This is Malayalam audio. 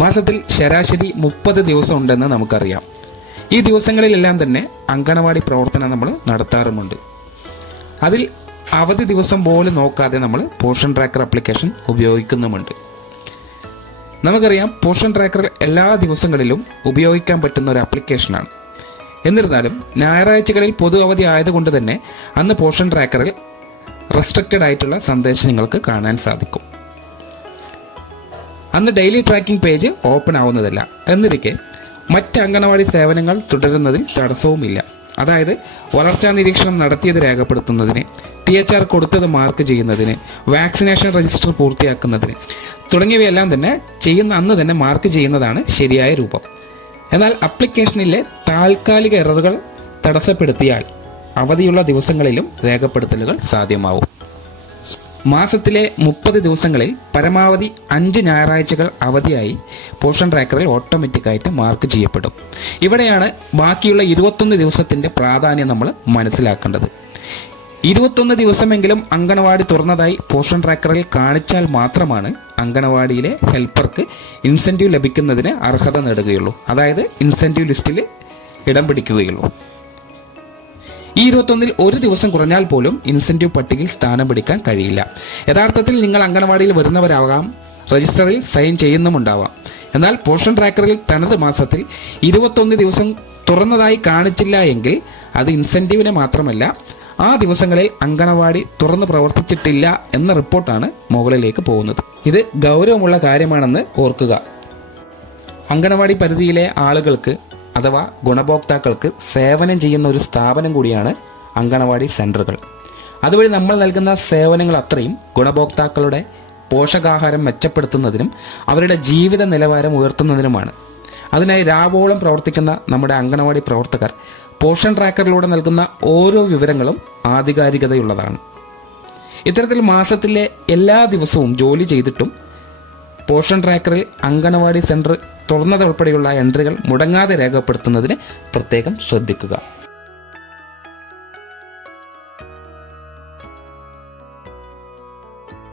മാസത്തിൽ ശരാശരി 30 ദിവസം ഉണ്ടെന്ന് നമുക്കറിയാം. ഈ ദിവസങ്ങളിലെല്ലാം തന്നെ അങ്കണവാടി പ്രവർത്തനം നമ്മൾ നടത്താറുമുണ്ട്. അതിൽ അവധി ദിവസം പോലും നോക്കാതെ നമ്മൾ പോഷൻ ട്രാക്കർ ആപ്ലിക്കേഷൻ ഉപയോഗിക്കുന്നുമുണ്ട്. നമുക്കറിയാം, പോഷൻ ട്രാക്കർ എല്ലാ ദിവസങ്ങളിലും ഉപയോഗിക്കാൻ പറ്റുന്ന ഒരു ആപ്ലിക്കേഷനാണ്. എന്നിരുന്നാലും ഞായറാഴ്ചകളിൽ പൊതു അവധി ആയതുകൊണ്ട് തന്നെ അന്ന് പോഷൻ ട്രാക്കറിൽ റെസ്ട്രിക്റ്റഡ് ആയിട്ടുള്ള സന്ദേശം നിങ്ങൾക്ക് കാണാൻ സാധിക്കും. അന്ന് ഡെയിലി ട്രാക്കിംഗ് പേജ് ഓപ്പൺ ആവുന്നതല്ല. എന്നിരിക്കെ മറ്റ് അങ്കണവാടി സേവനങ്ങൾ തുടരുന്നതിൽ തടസ്സവുമില്ല. അതായത് വളർച്ചാ നിരീക്ഷണം നടത്തിയത് രേഖപ്പെടുത്തുന്നതിന്, THR കൊടുത്തത് മാർക്ക് ചെയ്യുന്നതിന്, വാക്സിനേഷൻ രജിസ്റ്റർ പൂർത്തിയാക്കുന്നതിന് തുടങ്ങിയവയെല്ലാം തന്നെ ചെയ്യുന്ന അന്ന് തന്നെ മാർക്ക് ചെയ്യുന്നതാണ് ശരിയായ രൂപം. എന്നാൽ ആപ്ലിക്കേഷനിലെ താൽക്കാലിക എററുകൾ തടസ്സപ്പെടുത്തിയാൽ അവധിയുള്ള ദിവസങ്ങളിലും രേഖപ്പെടുത്തലുകൾ സാധ്യമാവും. മാസത്തിലെ 30 ദിവസങ്ങളിൽ പരമാവധി 5 ഞായറാഴ്ചകൾ അവധിയായി പോഷൻ ട്രാക്കറിൽ ഓട്ടോമാറ്റിക്കായിട്ട് മാർക്ക് ചെയ്യപ്പെടും. ഇവിടെയാണ് ബാക്കിയുള്ള 21 ദിവസത്തിൻ്റെ പ്രാധാന്യം നമ്മൾ മനസ്സിലാക്കേണ്ടത്. 21 ദിവസമെങ്കിലും അങ്കണവാടി തുറന്നതായി പോഷൻ ട്രാക്കറിൽ കാണിച്ചാൽ മാത്രമാണ് അങ്കണവാടിയിലെ ഹെൽപ്പർക്ക് ഇൻസെൻറ്റീവ് ലഭിക്കുന്നതിന് അർഹത നേടുകയുള്ളൂ. അതായത് ഇൻസെൻറ്റീവ് ലിസ്റ്റിൽ ഇടം പിടിക്കുകയുള്ളൂ. ഈ 21-ൽ ഒരു ദിവസം കുറഞ്ഞാൽ പോലും ഇൻസെൻറ്റീവ് പട്ടികയിൽ സ്ഥാനം പിടിക്കാൻ കഴിയില്ല. യഥാർത്ഥത്തിൽ നിങ്ങൾ അങ്കണവാടിയിൽ വരുന്നവരാകാം, രജിസ്റ്ററിൽ സൈൻ ചെയ്യുന്നുമുണ്ടാവാം. എന്നാൽ പോഷൻ ട്രാക്കറിൽ തനത് മാസത്തിൽ 21 ദിവസം തുറന്നതായി കാണിച്ചില്ല എങ്കിൽ അത് ഇൻസെൻറ്റീവിനെ മാത്രമല്ല, ആ ദിവസങ്ങളിൽ അങ്കണവാടി തുറന്ന് പ്രവർത്തിച്ചിട്ടില്ല എന്ന റിപ്പോർട്ടാണ് മുകളിലേക്ക് പോകുന്നത്. ഇത് ഗൗരവമുള്ള കാര്യമാണെന്ന് ഓർക്കുക. അങ്കണവാടി പരിധിയിലെ ആളുകൾക്ക് അഥവാ ഗുണഭോക്താക്കൾക്ക് സേവനം ചെയ്യുന്ന ഒരു സ്ഥാപനം കൂടിയാണ് അങ്കണവാടി സെൻ്ററുകൾ. അതുവഴി നമ്മൾ നൽകുന്ന സേവനങ്ങൾ അത്രയും ഗുണഭോക്താക്കളുടെ പോഷകാഹാരം മെച്ചപ്പെടുത്തുന്നതിനും അവരുടെ ജീവിത നിലവാരം ഉയർത്തുന്നതിനുമാണ്. അതിനായി രാവോളം പ്രവർത്തിക്കുന്ന നമ്മുടെ അങ്കണവാടി പ്രവർത്തകർ പോഷൻ ട്രാക്കറിലൂടെ നൽകുന്ന ഓരോ വിവരങ്ങളും ആധികാരികതയുള്ളതാണ്. ഇത്തരത്തിൽ മാസത്തിലെ എല്ലാ ദിവസവും ജോലി ചെയ്തിട്ടും പോഷൻ ട്രാക്കറിൽ അങ്കണവാടി സെൻറ്റർ തുറന്നതുൾപ്പെടെയുള്ള എൻട്രികൾ മുടങ്ങാതെ രേഖപ്പെടുത്തുന്നതിന് പ്രത്യേകം ശ്രദ്ധിക്കുക.